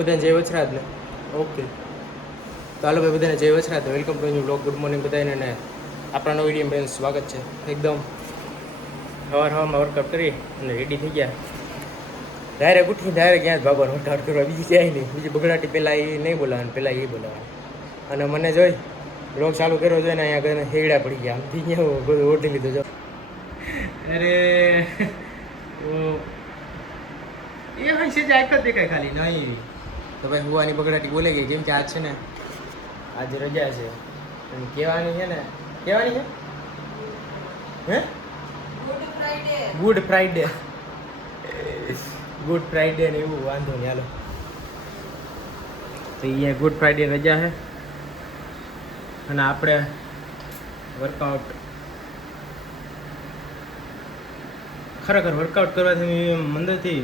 બધાને જય વચરાજ ને ઓકે તો હાલો ભાઈ બધાને જય Vachraj welcome to new blog. Good morning બધાને ને આપણા નવો વિડીયો બેન સ્વાગત છે. એકદમ હવામાં વર્કઆઉટ કરી અને રેડી થઈ ગયા. ડાયરેક્ટ ઉઠી ડાયરેક્ટ ક્યાં જ ભાગવાનું વર્કઆઉટ કરવા, બીજી ક્યાંય નહીં. બીજી બગડાટી પહેલાં એ નહીં બોલાવાનું, પહેલાં એ બોલાવવાનું. અને મને જોઈ બ્લોગ ચાલુ કર્યો છે ને અહીંયા આગળ હેડા પડી ગયા. આમથી ક્યાં બધું ઓઢી લીધું જો. અરે એ હોય છે જ દેખાય ખાલી નહીં. તો ભાઈ હુવાની બગડાટી બોલે ગઈ, કેમ કે આજ છે ને આજે રજા છે. અને કહેવાની છે ને કહેવાની છે હે ગુડ ફ્રાઈડે ગુડ ફ્રાઈડે ને એવું વાંધો નહીં. હાલો તો અહીંયા ગુડ ફ્રાઈડે રજા છે અને આપણે વર્કઆઉટ ખરેખર વર્કઆઉટ કરવાથી મંદિરથી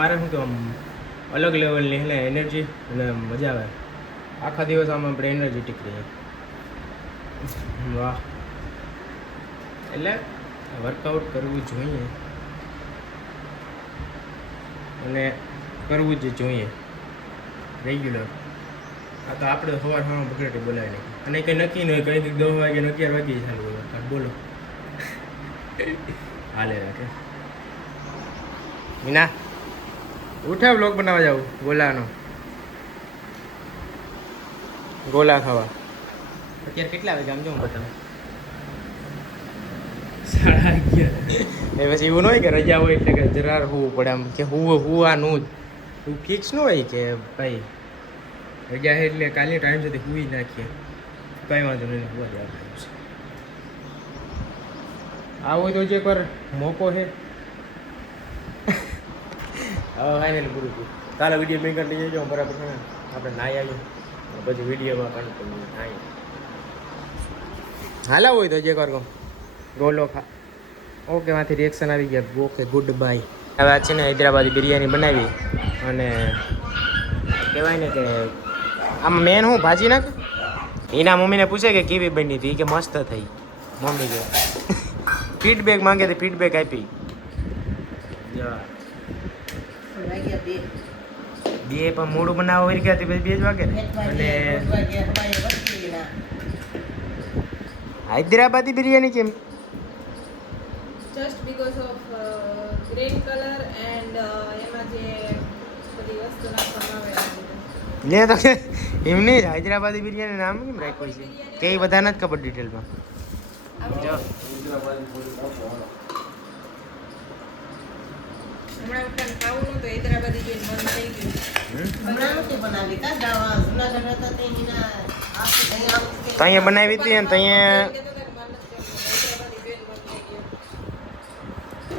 મારે શું કહેવાય અલગ લેવલની એટલે એનર્જી અને મજા આવે. આખા દિવસ આમાં આપણે એનર્જેટિક રહીએ. વાહ, એટલે વર્કઆઉટ કરવું જોઈએ અને કરવું જ જોઈએ રેગ્યુલર. આ તો આપણે સવાર સવારમાં બગડે બોલાવી નાખી અને કંઈ નક્કી નહીં, કંઈ 10 વાગે 11 વાગે ચાલુ હોય. બોલો હાલે રાખે. મીના ઉઠા, બ્લોગ બનાવવા જાવ. ગોલા ખાવા. અત્યારે કેટલા વાગે આમ જો હું બતાવું 11:30. એ પછી એવું ન હોય કે રજા હોય એટલે કે જરાર હોવું પડે, આમ કે હુવાનું જ એવું ફિક્સ ન હોય કે ભાઈ રજા છે એટલે કાલની ટાઈમ સુધી હુઈ નાખીએ, કંઈ વાંધો નહીં, હુવા દેવાનું છે. આવો તો જે એકવાર મોકો છે. હવે ફાઇનલી પૂરું થયું. કાલે વિડીયો મેં કરી જજો બરાબર છે ને. આપણે નાહી આવીએ પછી વિડીયોમાં કન્ટિન્યુ નાહી હાલા હોય તો જે કર ગોલો ખા. ઓકે, માંથી રિએક્શન આવી ગયા. Okay, good bye. હવે આ છે ને હૈદરાબાદી બિરયાની બનાવી અને કહેવાય ને કે આમાં મેન હું ભાજી નાખ. એના મમ્મીને પૂછે કે કેવી બની હતી, કે મસ્ત થઈ. મમ્મી કે ફીડબેક માંગે તો ફીડબેક આપી. બે પણ મોડું બનાવવા વળી ગયા પછી 2 જ વાગે ને. અને હૈદરાબાદી બિરયાની કેમ? just because of green color and એમાં જે બધી વસ્તુ નાખવામાં આવે ને તો એમ નહીં. હૈદરાબાદી બિરયાની નામ કેમ રાખ્યું છે કે એ બધા નથી ખબર ડિટેલમાં. જો હમણાં ઉઠાને ખાવું નતું, હૈદરાબાદી જે મન થઈ ગયું. હમણાં નથી બનાવી કા દાવા જુનાગઢ હતા તે એના અહીંયા બનાવી હતી ને ત્યાં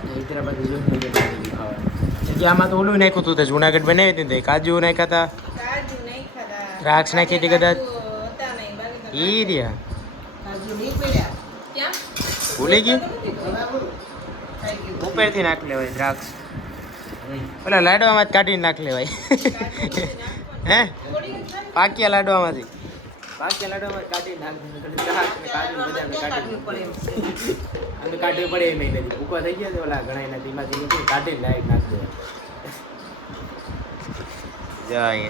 હૈદરાબાદી જોઈ આમાં તો ઓલું નાખ્યું હતું. જુનાગઢ બનાવી હતી કાજુ નાખ્યા હતા, કાજુ નહીં ખાધા, દ્રાક્ષ નાખી હતી કદાચ. હતા નહીં બાકી ઈ રહ્યા કાજુ નહીં પડ્યા. ક્યાં ભૂલી ગયું? ઉપરથી નાખ લેવાય દ્રાક્ષ. ઓલા લાડવામાં જ કાઢીને નાખ લેવાય. હે પાક્યા લાડવામાંથી કાઢી નાખ. કાઢવી પડે એમ નથી. ભૂકો થઈ ગયો ઓલા ઘણા નથી એમાંથી નીકળી કાઢીને લાઈટ નાખ દે. જાય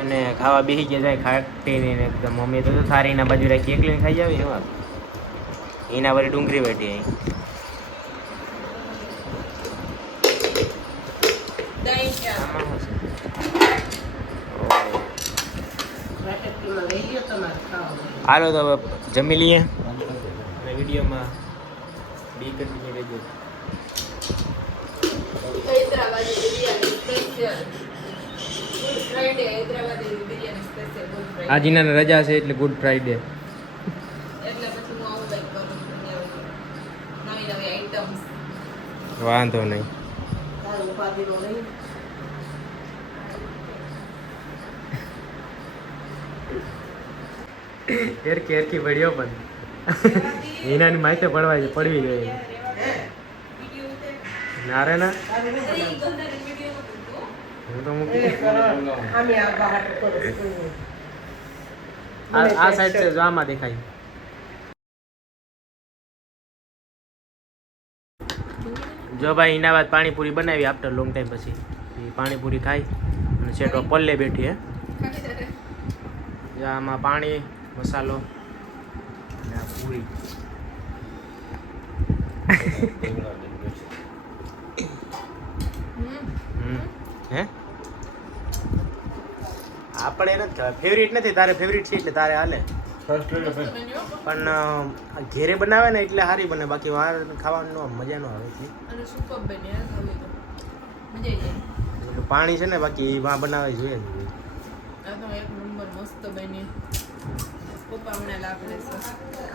અને ખાવા બેસી ગયા જાય ખાટી નહીં એકદમ. મમ્મી તો થારી એના બાજુ રાખી એકલી ખાઈ જાવ એમાં. એના વળી ડુંગળી વેટી અહીં. હાલો તો હવે જમી લઈએ અને વિડીયોમાં બી કન્ટિન્યુ રહેજો. Hyderabadi biryani special good Friday. Hyderabadi biryani special good Friday. આજના રજા છે એટલે ગુડ ફ્રાઈડે. એટલે પછી હું આવું કંઈક કરું છું. નવી નવી આઈટમ્સ. વાંધો નહીં. ઉપાધિનો નહીં. એરકી પડ્યો પણ એનાની માહિતી પડવી જોઈએ. ના રે ના હું તો મૂકી આ સાઈડ છે જો આમાં દેખાય. જો ભાઈ એના બાદ પાણીપુરી બનાવી આફ્ટર લોંગ ટાઈમ પછી એ પાણીપુરી ખાઈ અને સેટો પલ્લે બેઠી હે આમાં પાણી મસાલો અને આ પૂરી હે આપણે નથી ખાવા ફેવરિટ નથી તારે ફેવરિટ છે એટલે તારે હાલે પણ ઘેરે બનાવે ને એટલે સારી બને બાકી વાર ખાવાનું મજા ન આવે પાણી છે ને બાકી વાં બનાવે જોઈએ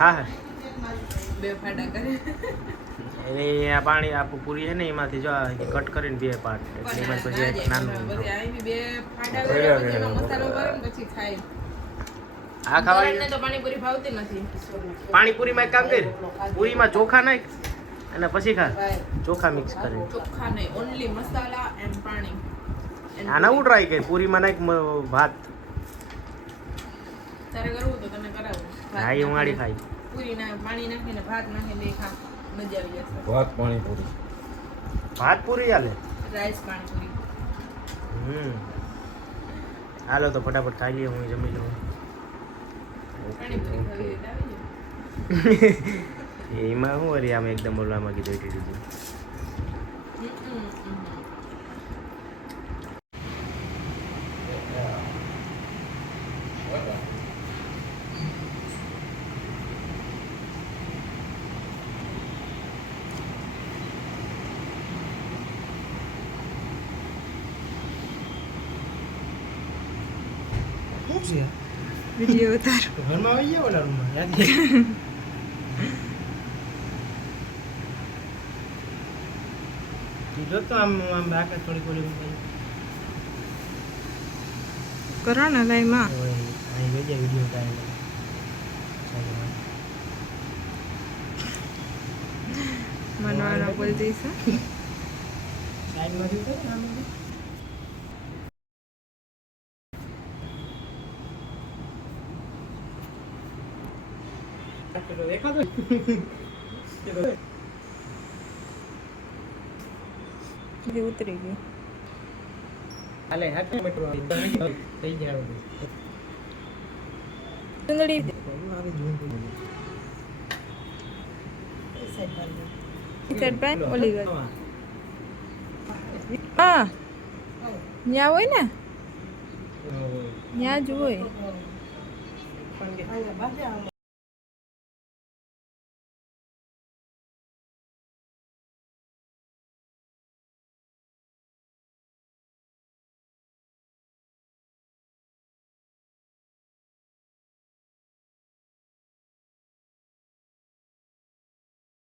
હા હા એને આ પાણી આ પૂરી છે ને એમાંથી જો કટ કરીને બે પાર્ટ એટલે એમાં પછી એક નાનું આ ખાવાની તો પાણીપુરી ભાવતી નથી. પાણીપુરીમાં એક કામ કર પૂરીમાં ચોખા નાખ અને પછી ખા ચોખા મિક્સ કરી ચોખ્ખા નહીં, ઓન્લી મસાલા એન્ડ પાણી. આ નવું ટ્રાય કર પૂરીમાં નાખ ભાત તારે કરવું તો તને કરાવું. હા એ ઉંગાડી ખાઈ પૂરી ના પાણી નાખીને ભાત નાખીને બે ખા, મજા આવી જશે. ભાત પાણીપુરી ભાત પૂરી હાલે રાઈસ પાણીપુરી. હાલો તો ફટાફટ ખાઈ લઈએ હું જમી લઉં પાણીપુરી ખાવી હોય તો આવી જાઓ. એમાં શું વરી આમ એકદમ ઓલામાં કીધું એટલી દીધું શું છે વિડીયો ઉતાર. ઘરમાં આવી ગયા ઓલા રૂમમાં યાદ જો તો આમ આમ બાકા થોડી થોડી કરો ને લાઈમાં. અહીં જોજે વિડીયો ઉતારેલો મનવાનો બોલતી છે. સાઈડમાં જોતો આમ દેખાતો ઉતરી ગયું. હાલે હાથે મેટ્રો થઈ જાય ચુંદડી ચડપાઈ ઓલી ગઈ. હા ન્યા હોય ને, ન્યા જ હોય.